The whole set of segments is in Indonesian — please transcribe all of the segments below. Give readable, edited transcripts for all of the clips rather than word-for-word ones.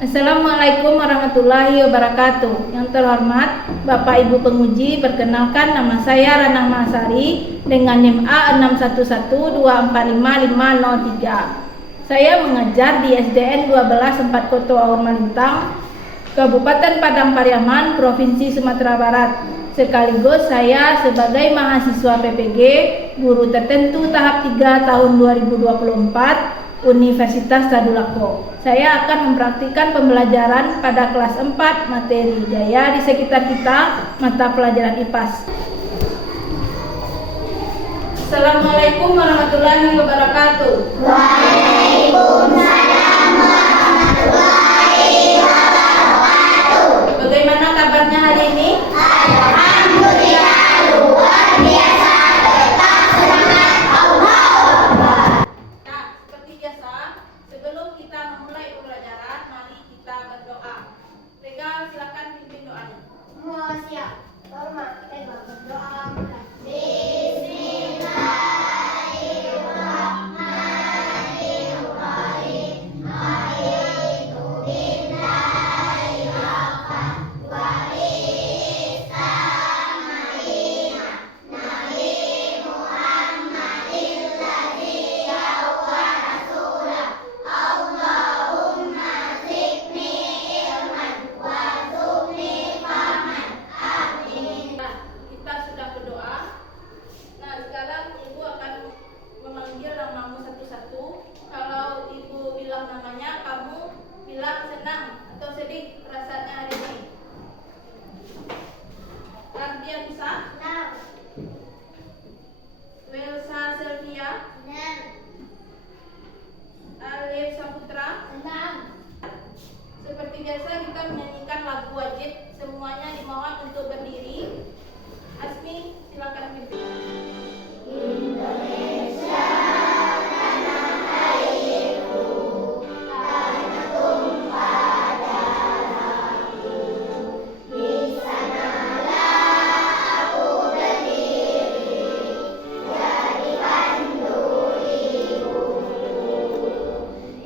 Assalamualaikum warahmatullahi wabarakatuh. Yang terhormat Bapak Ibu penguji, perkenalkan nama saya Ranah Mahsari dengan NIM A6452450503. Saya mengajar di SDN 12 4 Koto Aur Malintang, Kabupaten Padang Pariaman, Provinsi Sumatera Barat. Sekaligus saya sebagai mahasiswa PPG guru tertentu tahap 3 tahun 2024 Universitas Tadulako. Saya akan mempraktikkan pembelajaran pada kelas 4 materi gaya di sekitar kita, mata pelajaran IPAS. Assalamualaikum warahmatullahi wabarakatuh. Waalaikumsalam warahmatullahi wabarakatuh. Bagaimana kabarnya hari ini? Alhamdulillah luar biasa, tetap semangat, Allahu Akbar. Nah, seperti biasa, sebelum kita memulai pembelajaran, mari kita berdoa. Regal, silakan pimpin doanya. Semua siap. Hormat, kita berdoa. Seperti biasa kita menyanyikan lagu wajib. Semuanya dimohon untuk berdiri. Asmi, silakan pimpin. Indonesia tanah airku, tanah tumpah darahku. Di sanalah aku berdiri, jadikan duriku.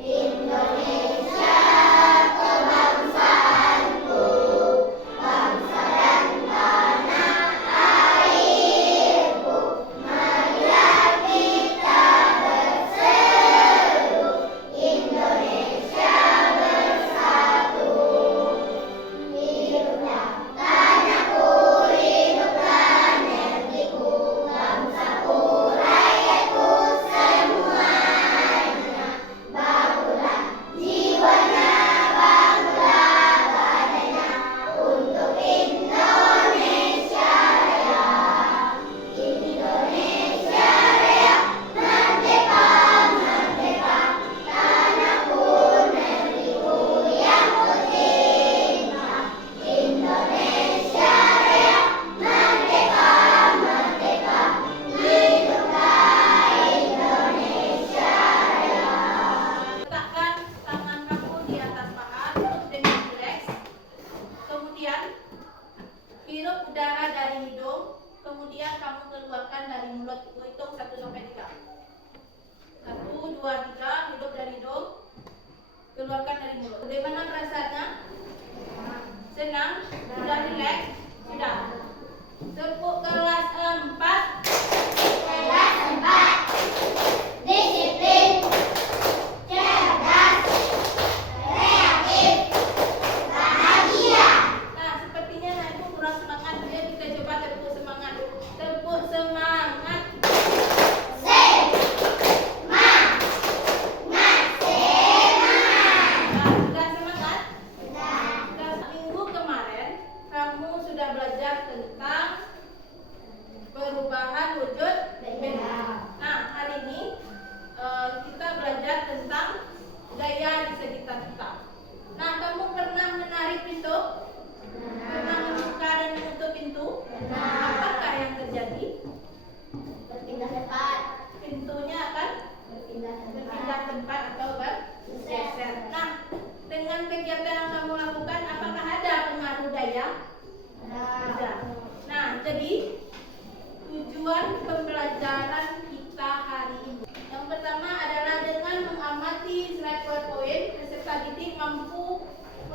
Indonesia kebangsaanku, bangsa dan tanah airku. Marilah kita berseru, Indonesia bersatu. Hiduplah tanahku, hiduplah negeriku, bangsaku, rakyatku semuanya. Bangunlah jiwanya, bangunlah badannya, untuk Indonesia Raya. Indonesia Raya, merdeka, merdeka, tanahku, negeriku yang kucinta. Indonesia Raya, merdeka, merdeka, hiduplah Indonesia Raya. Letakkan tangan kamu di atas paha, duduk dengan rileks. Kemudian hirup udara dari hidung, kemudian kamu keluarkan dari mulut. Hitung 1 sampai 3. 1, 2, 3, hidup dari hidung, keluarkan dari mulut. Bagaimana perasaannya? Senang? Sudah rileks? Sudah. Tepuk kelas 4. Kelas 4, disiplin, cerdas, kreatif, bahagia. Nah, sepertinya ibu kurang semangat. Ya, kita coba tepuk semangat. Tepuk semangat. Semangat, semangat. Nah, sudah semangat? Sudah. Minggu kemarin kamu sudah belajar tentang perubahan wujud benda. Nah, hari ini kita belajar tentang gaya di sekitar kita. Nah, kamu pernah menarik pintu? Pernah membuka dan menutup pintu? Apakah yang terjadi? Berpindah tempat. Pintunya akan berpindah tempat atau bergeser. Nah, dengan kegiatan yang kamu lakukan, apakah ada pengaruh daya? Ada. Nah, jadi tujuan pembelajaran kita hari ini yang pertama adalah dengan mengamati slide PowerPoint peserta didik mampu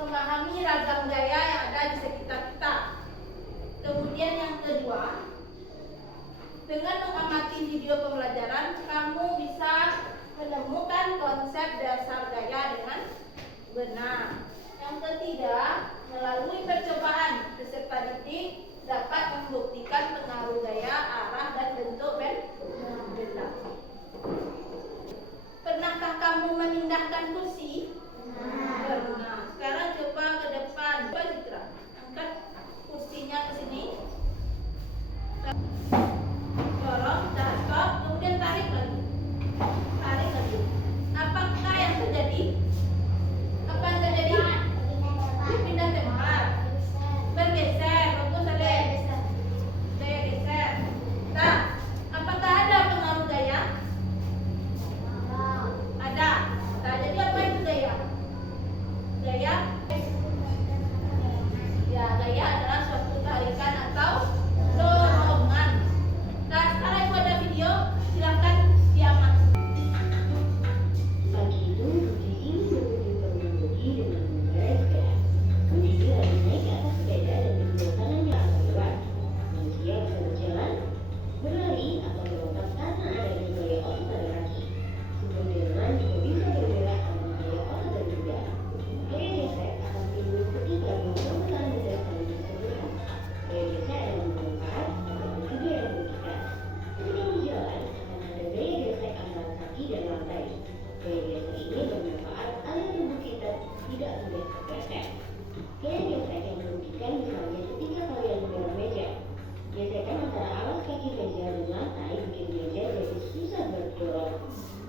memahami ragam gaya yang ada di sekitar kita. Kemudian yang kedua, dengan mengamati video pembelajaran, kamu bisa menemukan konsep dasar gaya dengan benar. Yang ketiga, melalui percobaan peserta didik dapat membuktikan pengaruh gaya, arah, dan bentuk benda. Pernahkah kamu memindahkan kursi? Pernah. Sekarang coba ke depan. Coba Citra, angkat kursinya ke sini. Dorong, dah stop, kemudian tarik lagi. Tarik lagi. Apakah yang terjadi? Apa yang terjadi? Pindah tempat. Bergeser. Bagus, Alek. Gaya geser. Nah, apakah ada pengaruh gaya? Ada. Nah, jadi apa itu gaya? Gaya? Ya, gaya adalah suatu tarikan atau dorongan. Nah, sekarang itu ada video, silakan diamati. Pagi itu, Budi ingin menunjukkan Budi dengan mengendarai sepeda. Budi lagi naik ke atas sepeda dan kedua tangannya akan lebar. Manusia bisa berjalan, berlari, atau melompat karena adanya gaya otot pada kaki. Sebelum jalan juga bisa bergerak karena gaya otot dan juga. Gaya gesek akan timbul ketika dua permukaan benda saling bersentuhan. Gaya gesek adalah bermanfaat, tetapi juga yang merugikan. Ketika berjalan, akan ada gaya gesek antara kaki dan lantai. Gaya gesek ini bermanfaat agar tubuh kita tidak mudah tergeser. Gaya gesek yang merugikan misalnya ketika kalian mendorong meja. Gesekan antara alas kaki meja dan lantai bikin meja jadi susah berdorong.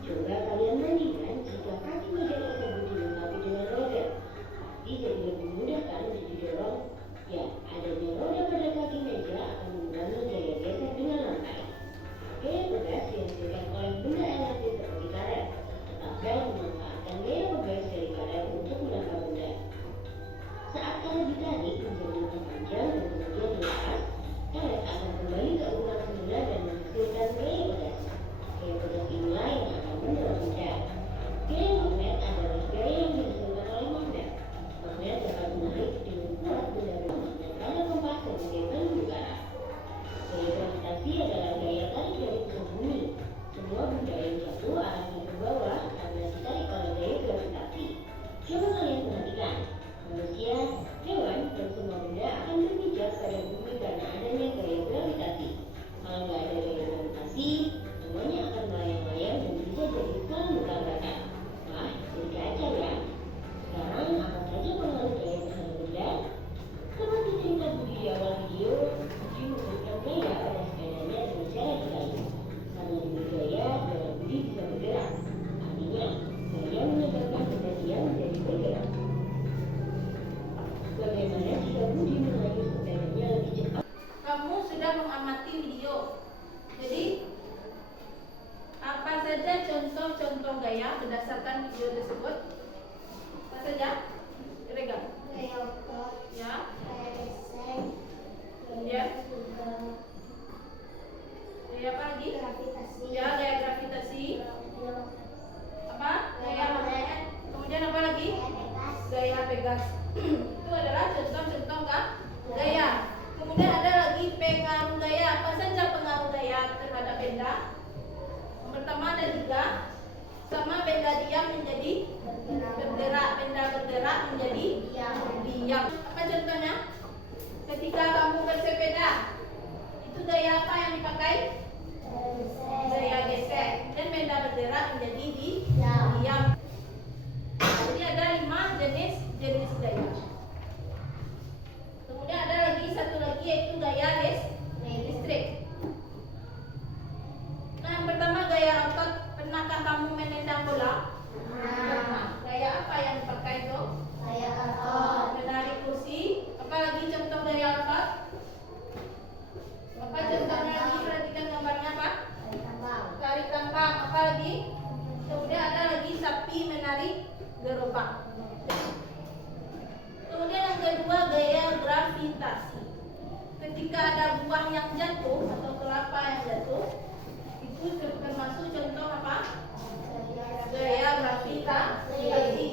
Coba kalian bandingkan jika kaki meja tersebut dilengkapi dengan roda. Pasti jadi lebih mudah kan untuk didorong? Ya, adanya roda pada kaki meja akan mengurangi gaya gesek dengan lantai. Gaya pegas dihasilkan oleh benda elastis seperti karet. Tetapi memanfaatkan gaya pegas dari karet untuk menangkap benda. Saat karet ditarik menjadi lebih panjang dan kemudian dilepas, karet akan kembali ke ukuran semula dan menghasilkan gaya pegas. Gaya pegas inilah yang akan mendorong benda. Gaya magnet adalah gaya yang dihasilkan oleh magnet. Magnet dapat menarik dengan kuat benda-benda magnet pada kompas sebagai pelindung arah. Gaya gravitasi adalah gaya tarik dari pusat bumi. Semua benda yang jatuh arahnya ke bawah karena ditarik oleh gaya gravitasi. Coba kalian perhatikan, manusia, hewan, dan semua benda akan berpijak pada bumi karena adanya gaya gravitasi. Kalau nggak ada gaya gravitasi, semuanya akan melayang-layang dan bisa jadi saling bertabrakan. Wah, jadi kacau ya. Sekarang apa saja pengaruh gaya terhadap benda? Seperti cerita Budi di awal video, Budi memberikan gaya pada sepedanya dengan cara dirayu. Karena diberi gaya, jalan Budi bisa bergerak. Artinya, gaya menyebabkan benda diam menjadi bergerak. Bagaimana jika Budi merayu sepedanya lebih cepat? Kamu sudah mengamati video. Jadi, apa saja contoh-contoh gaya berdasarkan video tersebut? Apa saja? Regan. Ya. Kemudian gaya apa lagi? Ya, gaya gravitasi. Apa? Gaya magnet. Kemudian apa lagi? Gaya pegas. Itu adalah contoh-contoh gaya. Kemudian ada lagi pengaruh gaya. Apa saja pengaruh gaya terhadap benda? Yang pertama ada 3. Sama benda diam menjadi bergerak. Benda bergerak menjadi diam. Apa contohnya? Ketika kamu bersepeda, itu gaya apa yang dipakai? Gaya gesek. Dan benda bergerak menjadi diam. Jadi ada 5 jenis gaya. Kemudian ada lagi satu lagi yaitu gaya listrik. Nah, yang pertama gaya otot. Pernahkah kamu menendang bola? Gaya apa yang dipakai itu? Gaya otot. Menarik kursi. Apa lagi contoh gaya otot? Apa contohnya lagi? Perhatikan gambarnya apa? Tarik tambang. Apa lagi? Kemudian ada lagi sapi menarik gerobak. Kemudian yang kedua gaya gravitasi. Ketika ada buah yang jatuh atau kelapa yang jatuh, itu termasuk contoh apa? Gaya gravitasi.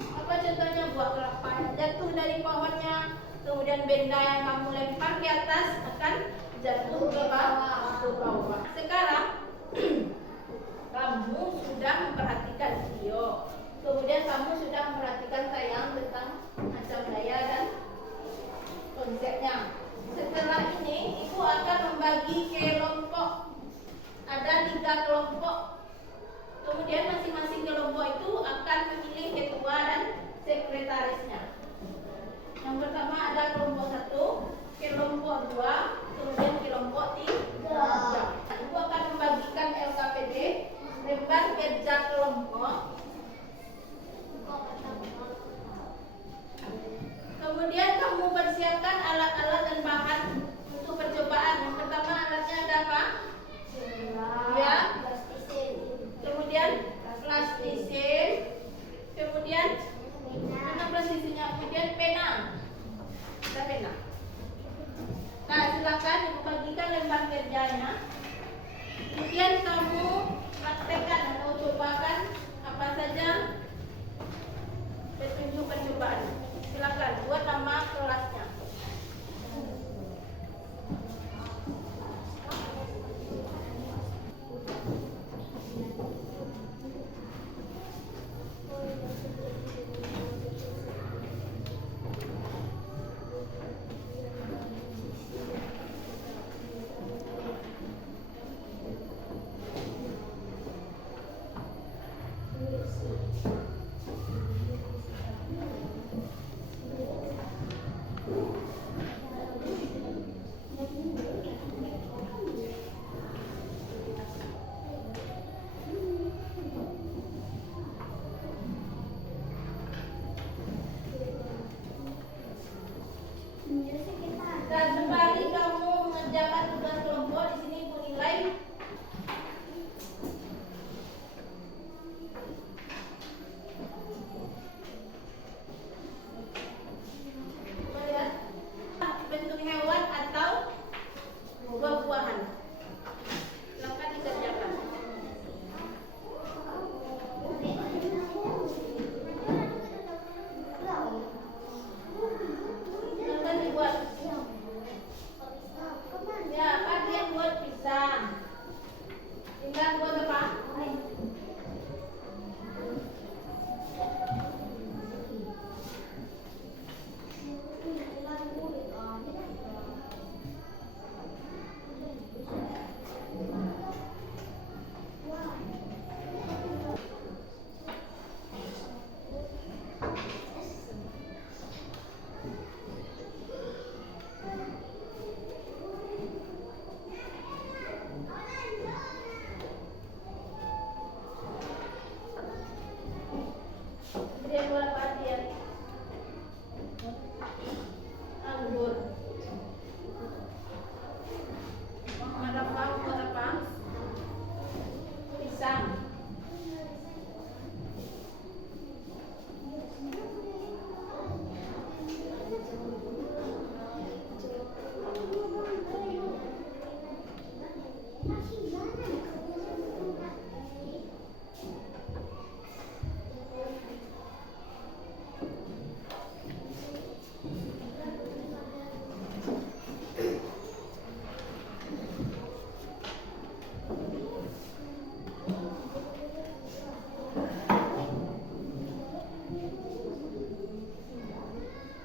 Apa contohnya buah kelapa yang jatuh dari pohonnya, kemudian benda yang kamu lempar ke atas akan jatuh ke bawah. Sekarang kamu sudah memperhatikan video, kemudian kamu sudah memperhatikan tayangan tentang ancam daya dan konsepnya. Setelah ini ibu akan membagi kelompok. Ada 3 kelompok. Kemudian masing-masing kelompok itu akan memilih ketua dan sekretarisnya. Yang pertama ada kelompok 1, kelompok 2, kemudian kelompok 3. Ibu akan membagikan LKPD, lembar kerja kelompok. Kemudian kamu persiapkan alat-alat dan bahan untuk percobaan. Yang pertama alatnya ada apa? Ya. Kemudian plastisin. Kemudian mana plastisinnya? Kemudian pena. Ada pena. Nah, silakan ibu bagikan lembar kerjanya. Kemudian kamu praktekkan atau cobakan apa saja petunjuk percobaan. Silakan buat nama kelasnya. Dan sembari kamu mengerjakan tugas kelompok, di sini ibu nilai melihat bentuk hewan atau buah-buahan. Silakan dikerjakan. Silakan dibuat. Ya, kan dia buat pisang. Tinggal buat apa? Dia buat apa dia? Anggur. Ada apa? Buat apa? Pisang.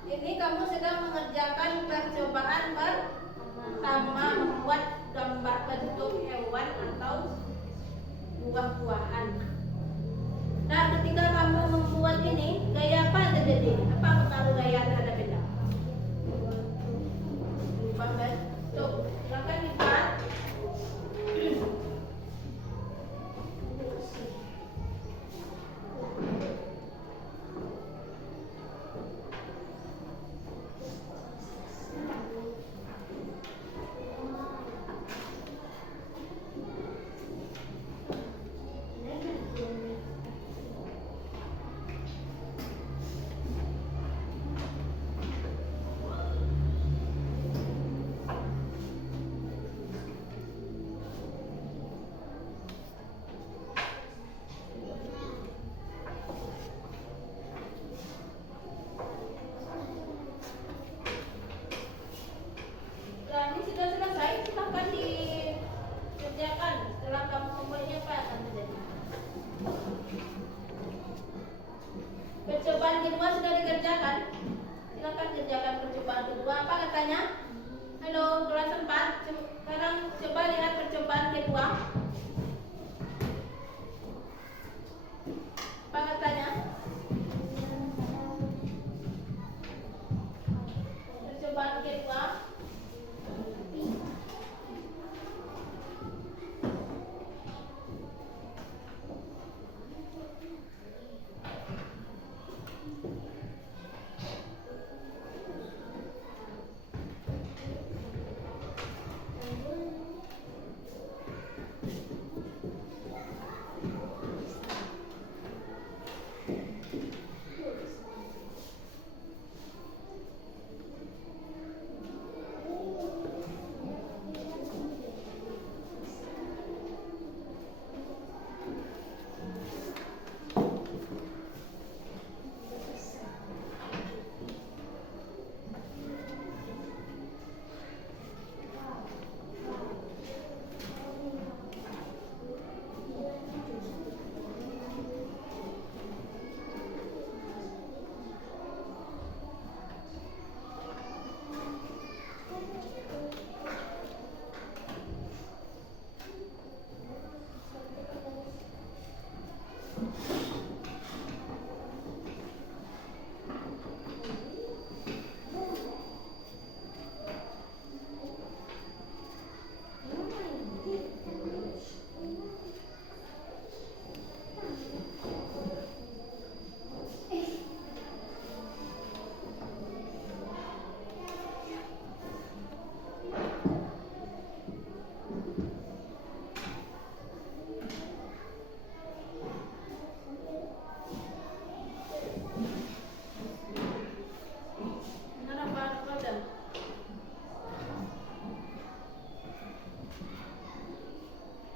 Ini kamu sedang mengerjakan percobaan pertama membuat gambar bentuk hewan atau buah-buahan. Nah, ketika kamu membuat ini, gaya apa yang terjadi? Apa pengaruh gaya terhadap benda? Berubah bentuk. Silakan dibuat. kedua sudah dikerjakan. Silakan kerjakan percobaan kedua. Apa katanya? Halo, kelas 4. Sekarang coba lihat percobaan kedua. Apa katanya? Percobaan kedua.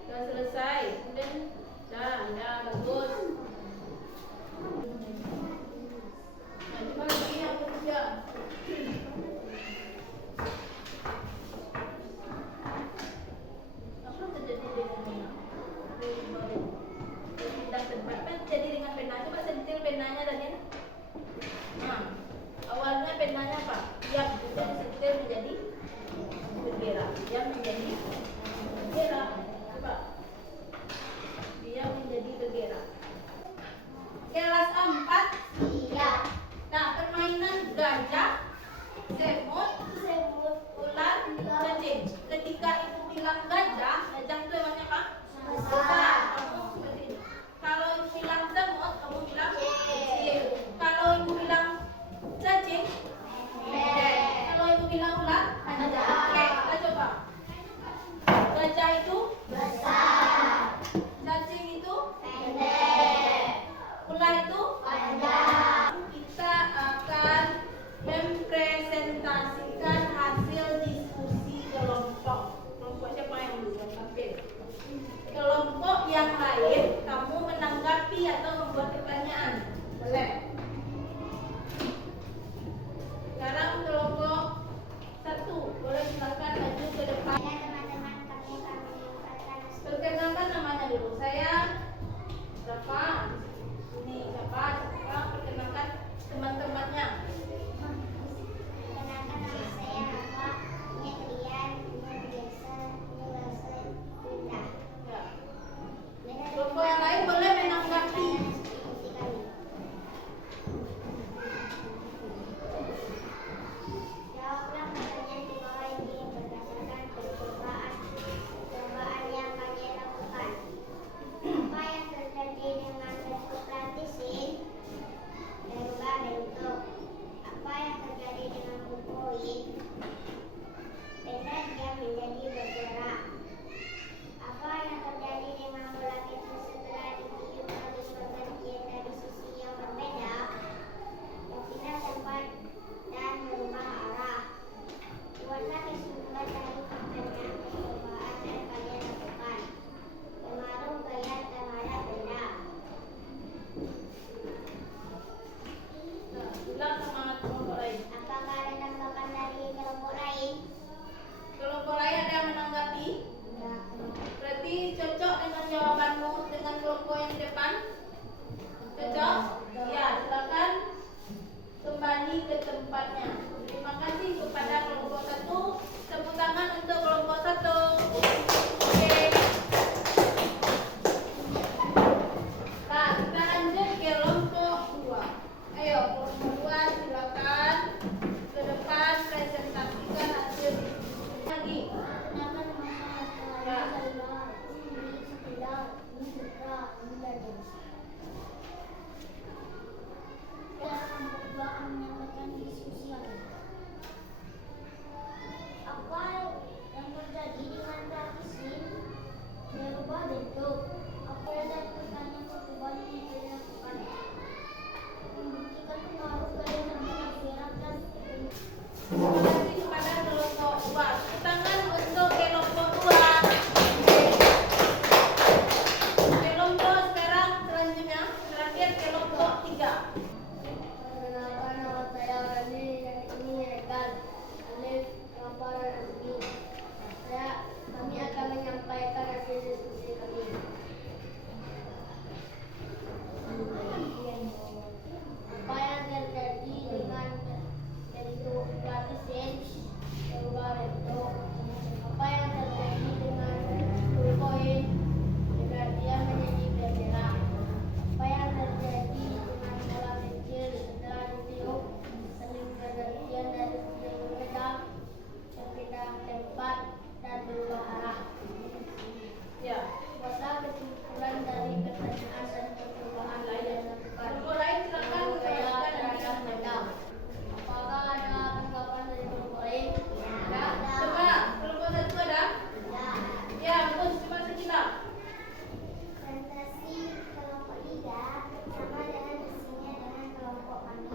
Sudah selesai. Dah bagus. Nah, coba lagi yang ketiga. Apa terjadi dengan pena? Pindah tempat. Apa terjadi dengan pena? Coba sentil penanya tadi. Nah, awalnya penanya apa? Yang juga disentil menjadi bergerak. Yang menjadi bergerak. Coba. Dia menjadi bergerak. Kelas 4. Iya. Nah, permainan gajah, semut, ular, cacing. Ketika ibu bilang gajah itu hewannya apa? Besar. Kamu seperti ini. Kalau ibu bilang semut, kamu bilang kecil. Kalau ibu bilang cacing, pendek. Kalau ibu bilang ular, ada. Oke, kita coba. Gajah itu Besar. cacing itu Pendek. ular itu Panjang. kita akan mempresentasikan hasil diskusi kelompok. Kelompok siapa yang dulu? Kelompok yang lain kamu menanggapi atau membuat pertanyaan. Boleh. Sekarang kelompok 1 boleh silakan maju ke depan. Teman-teman kami mengucapkan Perkenalkan namanya dulu. Saya siapa? Ini siapa? Sekarang perkenalkan teman-temannya. Perkenalkan nama saya Hawa, ini Trian, ini Biasa, ini Wilson, Bunda. Ya. Dengan Kelompok yang lain boleh menanggapi. diskusi kami. Jawablah pertanyaan di bawah ini berdasarkan percobaan yang kami lakukan. Apa yang terjadi dengan bentuk lantisin? Berubah bentuk. Apa yang terjadi dengan bukoin? Benda dia menjadi bergerak. Apa yang terjadi dengan bola itu setelah ditiup habis bergantian dari sisi yang berbeda? Berpindah tempat dan berubah arah. Buatlah kesimpulan dari pertanyaan percobaan yang kalian lakukan. Pengaruh gaya terhadap benda. Nah, bilang sama kelompok lain. Apakah ada tanggapan dari kelompok lain? Kelompok lain ada yang menanggapi? Enggak. Berarti cocok dengan jawabanmu dengan kelompok yang di depan? Cocok? Ya, silakan Buat silakan ke depan presentasikan hasil lagi. Apa yang terjadi dengan trafisin berubah bentuk? Apa dan pertanyaan perubahan yang dilakukan? Membuktikan pengaruh dari nama gerak dan Terima kasih kepada kelompok 2. Tangan untuk kelompok 2. Kelompok sekarang selanjutnya terakhir kelompok 3. Perkenalkan, nama saya Rani dan ini Rekan Alif Laporan Azmi. Kami akan menyampaikan hasil diskusi kami. Apa yang terjadi dengan bentuk gratisin berubah bentuk? Apa yang terjadi dengan koin bergantian menjadi bendera? Apa yang terjadi dengan bola kecil setelah ditiup saling bergantian dari berpindah tempat dan berubah arah? Ya. Buatlah kesimpulan dari pertanyaan dan perubahan lain yang dilakukan. Kelompok lain silakan menjelaskan terhadap benda. Apakah ada tanggapan dari kelompok lain? Ada? Coba kelompok 1 ada? Ya, bagus. Coba sekitar. Presentasi kelompok 3 sama dengan isinya dengan kelompok kami.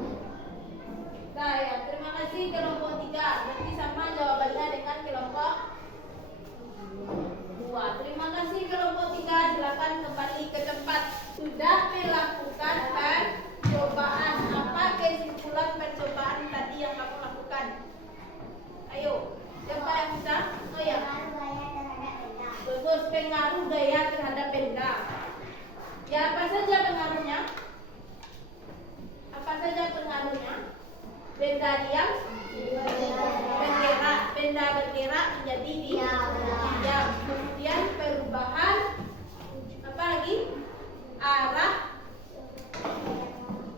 Nah, ya, terima kasih kelompok 3. Berarti sama jawabannya dengan kelompok 2. Terima kasih kelompok 3. Silakan kembali ke tempat. Sudah melakukan percobaan. Apa kesimpulan percobaan tadi yang kamu lakukan? Ayo, siapa yang bisa? Oh ya. Bagus, pengaruh gaya terhadap benda. Ya, apa saja pengaruhnya? Apa saja pengaruhnya? Benda diam, bergerak. Benda bergerak menjadi diam. Kemudian perubahan apa lagi? Arah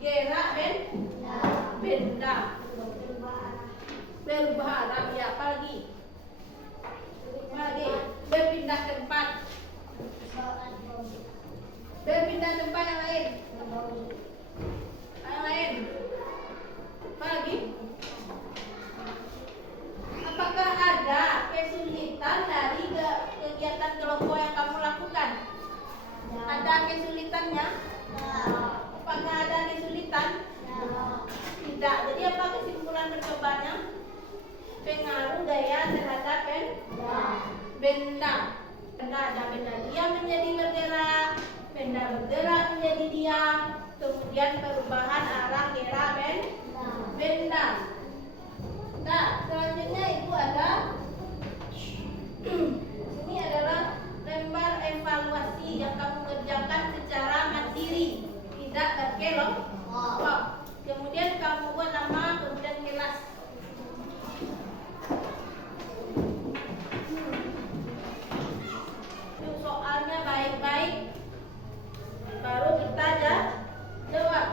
gerak benda. Berubah arah. Ya, apa lagi? Apa lagi? Berpindah tempat. Berpindah tempat yang lain. Yang lain. Apa lagi? Apakah ada kesulitan dari kegiatan kelompok yang kamu lakukan? Ada kesulitannya? Apakah ada kesulitan? Tidak. Jadi apa kesimpulan percobaannya? Pengaruh gaya terhadap benda. Ada benda diam menjadi bergerak, benda bergerak menjadi diam, kemudian perubahan arah gerak benda. Nah, selanjutnya itu ada ini adalah lembar evaluasi yang kamu kerjakan secara mandiri, tidak berkelompok. Kemudian kamu buat nama, kemudian kelas. Itu soalnya baik-baik, baru kita jawab.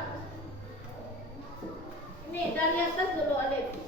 Ini dari atas dulu, Alif.